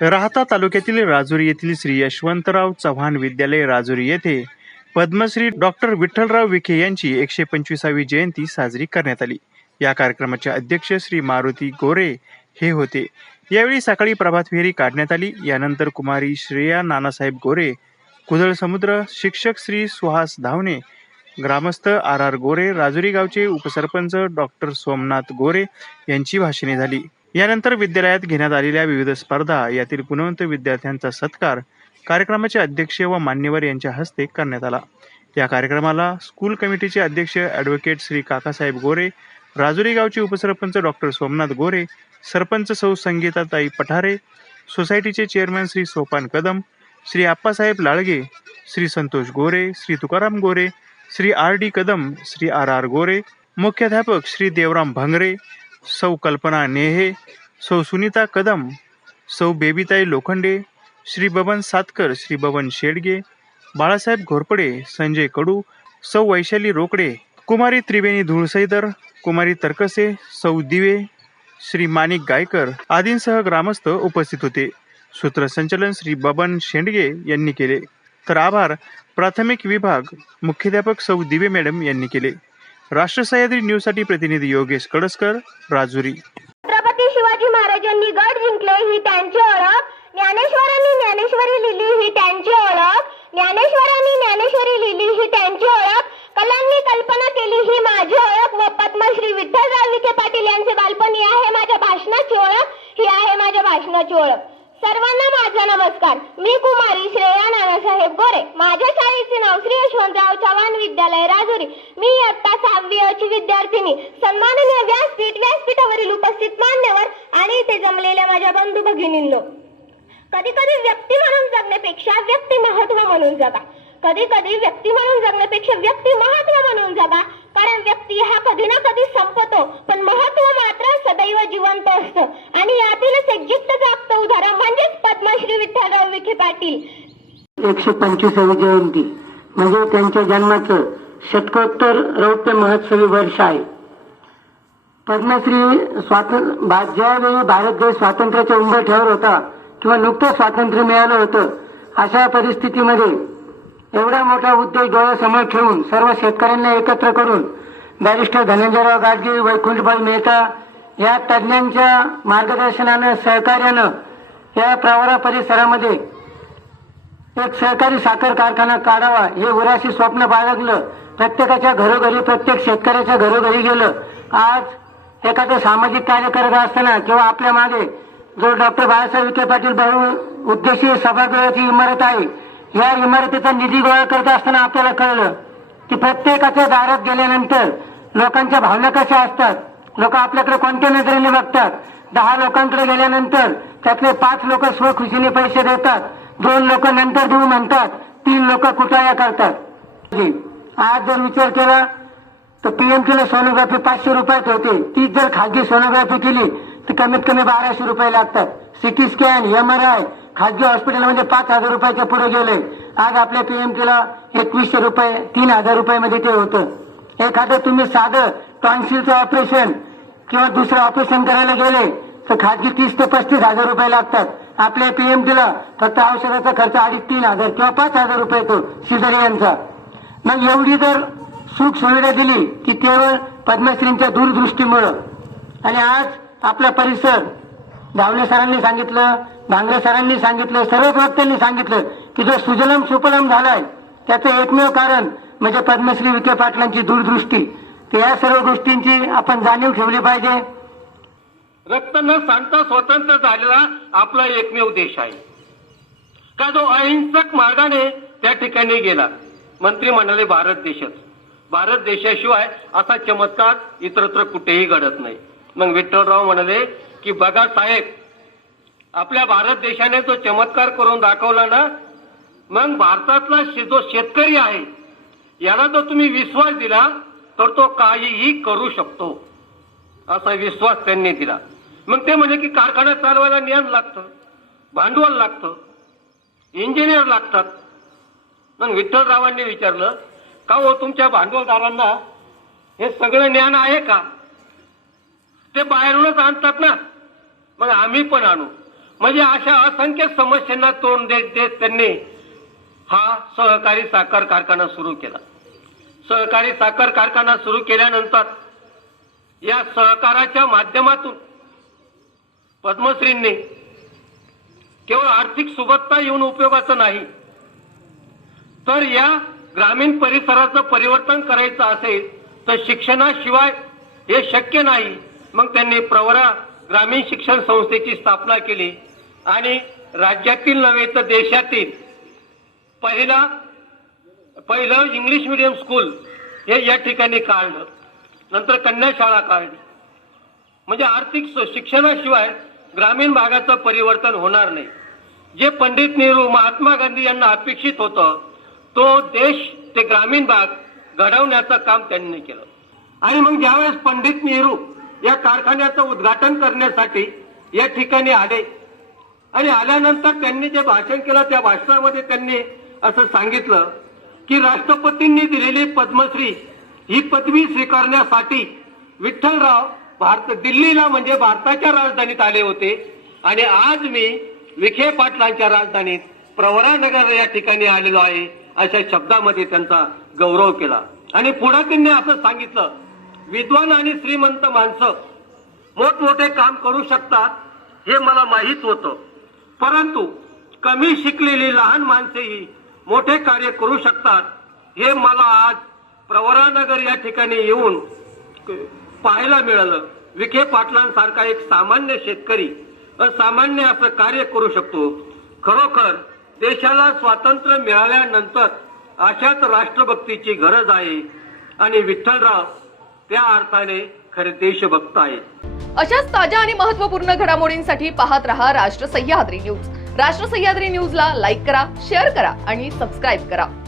राहता तालुक्यातील राजुरी येथील श्री यशवंतराव चव्हाण विद्यालय राजुरी येथे पद्मश्री डॉक्टर विठ्ठलराव विखे यांची एकशे पंचवीसावी जयंती साजरी करण्यात आली. या कार्यक्रमाचे अध्यक्ष श्री मारुती गोरे हे होते. यावेळी सकाळी प्रभात फेरी काढण्यात आली. यानंतर कुमारी श्रेया नानासाहेब गोरे कुदळ समुद्र शिक्षक श्री सुहास धावणे ग्रामस्थ आर आर गोरे राजुरी गावचे उपसरपंच डॉक्टर सोमनाथ गोरे यांची भाषणे झाली. यानंतर विद्यालयात घेण्यात आलेल्या विविध स्पर्धा यातील गुणवंत विद्यार्थ्यांचा सत्कार कार्यक्रमाचे अध्यक्ष व मान्यवर यांच्या हस्ते करण्यात आला. या कार्यक्रमाला स्कूल कमिटीचे अध्यक्ष ॲडव्होकेट श्री काकासाहेब गोरे राजुरी गावचे उपसरपंच डॉक्टर सोमनाथ गोरे सरपंच सौ संगीताताई पठारे सोसायटीचे chairman Shri Sopan Kadam Shri Appasaheb Lalge Shri Santosh Gore Shri Tukaram Gore Shri R D Kadam Shri R R Gore मुख्याध्यापक श्री देवराम भंगरे सौ कल्पना नेहे सौ सुनीता कदम सौ बेबीताई लोखंडे श्री बबन सातकर श्री बबन शेडगे बाळासाहेब घोरपडे संजय कडू सौ वैशाली रोकडे कुमारी त्रिवेणी धुळसईदर कुमारी तरकसे सौ दिवे श्री माणिक गायकर आदींसह ग्रामस्थ उपस्थित होते. सूत्रसंचलन श्री बबन शेंडगे यांनी केले. तर आभार. प्राथमिक विभाग. मुख्याध्यापक सौ दिवे मॅडम यांनी केले. राष्ट्र सह्याद्री न्यूजसाठी प्रतिनिधी योगेश कडसकर राजुरी. छत्रपती शिवाजी महाराजांनी गड जिंकले ही त्यांची ओळख. ज्ञानेश्वरांनी ज्ञानेश्वरी लिहिली ही त्यांची ओळख. ज्ञानेश्वरांनी ज्ञानेश्वरी लिहिली ही त्यांची ओळख. कलांनी कल्पना केली ही माझी ओळख. व पद्मश्री विठ्ठलराव विखे पाटील यांचे बालपणी आहे माझ्या भाषणाची ओळख. ही आहे माझ्या भाषणाची ओळख. सर्वांना माझा नमस्कार. मी कुमारी श्रेया नानासाहेब गोरे. माझ्या शाळेचे नाव श्री यशवंतराव चव्हाण विद्यालय राजुरी. मी इयत्ता सहावी अची विद्यार्थिनी. सन्माननीय व्यासपीठ व्यासपीठावरील उपस्थित मान्यवर आणि इथे जमलेल्या माझ्या बंधू भगिनींनो. कधी कधी व्यक्ती म्हणून जगण्यापेक्षा व्यक्ती महत्त्व म्हणून जगा. कधी कधी व्यक्ती म्हणून जगण्यापेक्षा व्यक्ती महत्त्व म्हणून जगा. कारण व्यक्ती हा कधी ना कधी संपतो पण महत्त्व मात्र सदैव जिवंत असतं आणि यातीलच एक जिद्द जागतं उदाहरण म्हणजेच पद्मश्री विठ्ठलराव विखे पाटील एकशे पंचवीसावी जयंती. म्हणजे त्यांच्या जन्माचं शतकोत्तर रौप्य महोत्सवी वर्ष आहे. पद्मश्री स्वातंत्र्य ज्यावेळी भारत देश स्वातंत्र्याच्या उंबरठ्यावर होता किंवा नुकतंच स्वातंत्र्य मिळालं होतं अशा परिस्थितीमध्ये एवढा मोठा उद्देश डोळ्यासमोर ठेवून सर्व शेतकऱ्यांना एकत्र करून बॅरिस्टर धनंजयराव गाडगे वैकुंठभाई मेहता या तज्ज्ञांच्या मार्गदर्शनानं सहकार्यानं या प्रवरा परिसरामध्ये एक सहकारी साखर कारखाना काढावा हे उराशी स्वप्न बाळगलं. प्रत्येकाच्या घरोघरी प्रत्येक शेतकऱ्याच्या घरोघरी गेलं. आज एखादं सामाजिक कार्य करत असताना किंवा आपल्या मागे जो डॉक्टर बाळासाहेब विखे पाटील बहु उद्देशीय सभागृहाची इमारत आहे या इमारतीचा निधी गोळा करत असताना आपल्याला कळलं की प्रत्येकाच्या दारात गेल्यानंतर लोकांच्या भावना कशा असतात? लोक आपल्याकडे कोणत्या नजरेने बघतात? दहा लोकांकडे गेल्यानंतर त्यातले पाच लोक स्वखुशीने पैसे देतात. दोन लोक नंतर देऊ म्हणतात तीन लोक कुटाया करतात. आज जर विचार केला तर पीएमसीला सोनोग्राफी पाचशे रुपयात होते तीच जर खाजगी सोनोग्राफी केली तर कमीत कमी बाराशे रुपये लागतात. CT scan M R I खाजगी हॉस्पिटलमध्ये पाच हजार रुपयाच्या पुढे गेले. आज आपल्या पीएमसीला एकवीसशे रुपये तीन हजार रुपयामध्ये ते होतं. एखादं तुम्ही साधं टॉन्सिलचं ऑपरेशन किंवा दुसरं ऑपरेशन करायला गेले तर खाजगी तीस ते पस्तीस हजार रुपये लागतात. आपल्या पीएमसीला फक्त औषधाचा खर्च अडीच तीन हजार किंवा पाच हजार रुपये येतो सिझरियनचा मग एवढी जर सुख सुविधा दिली की केवळ पद्मश्रींच्या दूरदृष्टीमुळं. आणि आज आपला परिसर धावणे सरांनी सांगितलं भांगरे सरांनी सांगितलं सर्व प्रवक्त्यांनी सांगितलं की जो सुजलम सुपलम झालाय त्याचं एकमेव कारण म्हणजे पद्मश्री विखे पाटलांची दूरदृष्टी. तर या सर्व गोष्टींची आपण जाणीव ठेवली पाहिजे. रक्त न सांडता स्वतंत्र झालेला आपला एकमेव देश आहे. का जो अहिंसक मार्गाने त्या ठिकाणी गेला? मंत्री म्हणाले भारत देशच. भारत देशाशिवाय असा चमत्कार इतरत्र कुठेही घडत नाही. मग विठ्ठलराव म्हणाले की बघा साहेब आपल्या भारत देशाने जो चमत्कार करून दाखवला ना मग भारतातला जो शेतकरी आहे याला जर तुम्ही विश्वास दिला तर तो काहीही करू शकतो. असा विश्वास त्यांनी दिला. मग ते म्हणजे की कारखाना चालवायला ज्ञान लागतं भांडवल लागतं इंजिनियर लागतात. मग विठ्ठलरावांनी विचारलं का हो तुमच्या भांडवलदारांना हे सगळं ज्ञान आहे का? ते बाहेरूनच आणतात ना. मग आम्ही पण आणू. म्हणजे अशा असंख्य समस्यांना तोंड देत देत त्यांनी हा सहकारी साखर कारखाना सुरू केला. सहकारी साखर कारखाना सुरू केल्यानंतर या सहकाराच्या माध्यमातून पद्मश्रींनी केवळ आर्थिक सुबत्ता येऊन उपयोगाचं नाही तर या ग्रामीण परिसराचं परिवर्तन करायचं असेल तर शिक्षणाशिवाय हे शक्य नाही. मग त्यांनी प्रवरा ग्रामीण शिक्षण संस्थेची स्थापना केली. आणि राज्यातील नव्हे तर देशातील पहिला पहिलं इंग्लिश मिडियम स्कूल हे या ठिकाणी काढलं. नंतर कन्या शाळा काढली. म्हणजे आर्थिक शिक्षणाशिवाय ग्रामीण भागाचं परिवर्तन होणार नाही. जे पंडित नेहरू महात्मा गांधी यांना अपेक्षित होतं तो देश ते ग्रामीण भाग घडवण्याचं काम त्यांनी केलं. आणि मग ज्यावेळेस पंडित नेहरू या कारखान्याचं उद्घाटन करण्यासाठी या ठिकाणी आले आणि आल्यानंतर त्यांनी जे भाषण केलं त्या भाषणामध्ये त्यांनी असं सांगितलं की राष्ट्रपतींनी दिलेली पद्मश्री ही पदवी स्वीकारण्यासाठी विठ्ठलराव भारत दिल्लीला म्हणजे भारताच्या राजधानीत आले होते. आणि आज मी विखे पाटलांच्या राजधानीत प्रवरानगर या ठिकाणी आलेलो आहे अशा शब्दामध्ये त्यांचा गौरव केला. आणि पुढे त्यांनी असं सांगितलं विद्वान आणि श्रीमंत माणसं मोठमोठे काम करू शकतात हे मला माहीत होतं. परंतु कमी शिकलेली लहान माणसेही मोठे कार्य करू शकतात हे मला आज प्रवरानगर या ठिकाणी येऊन पाहायला मिळालं. विखे पाटलांसारखा एक सामान्य शेतकरी असामान्य असं कार्य करू शकतो. खरोखर देशाला स्वातंत्र्य मिळाल्यानंतर अशाच राष्ट्रभक्तीची गरज आहे आणि विठ्ठलराव त्या अर्थाने खरे देशभक्त आहेत. अशाच ताज्या आणि महत्त्वपूर्ण घडामोडींसाठी पाहत रहा राष्ट्र सह्याद्री न्यूज. राष्ट्र सह्याद्री न्यूजला लाईक करा शेअर करा आणि सबस्क्राईब करा.